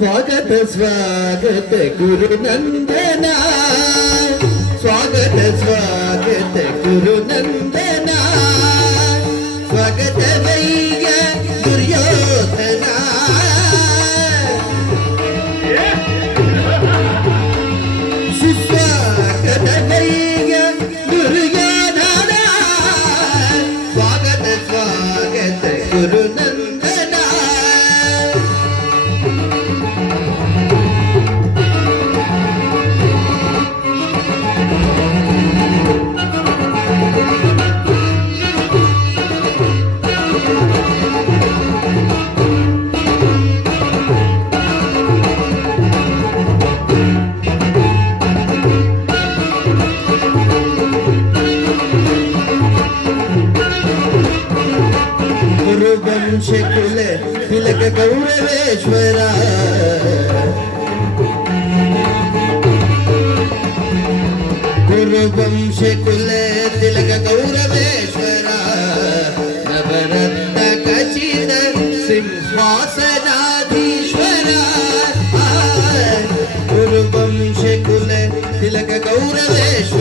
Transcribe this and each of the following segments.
ಸ್ವಾಗತ ಸ್ವಾಗತ ಗುರುನಂದನ ಸ್ವಾಗತ ಸ್ವಾಗತ ಗುರುನಂದನ శకులే తిలక గౌరవేశ్వర గురు వంశకులే తిలక గౌరవేశ్వర నవరత్న కచిన సింహాసనాధీశ్వర గురు వంశకులే తిలక గౌరవేశ్వర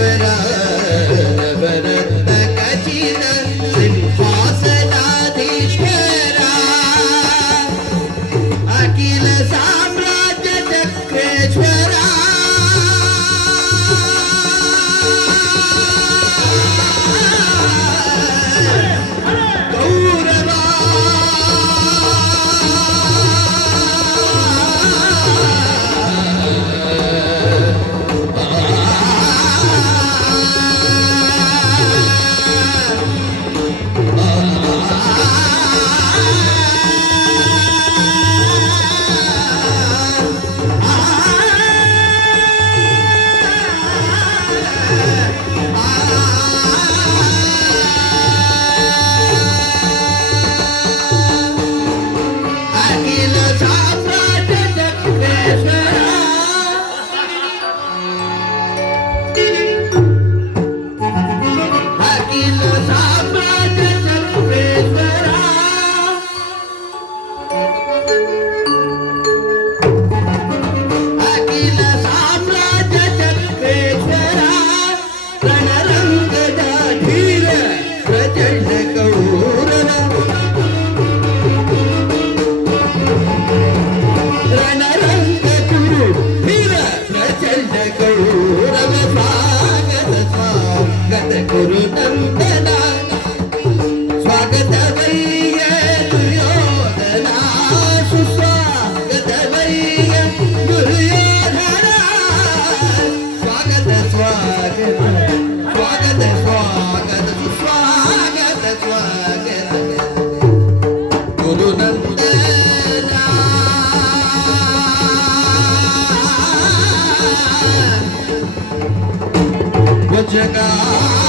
जगा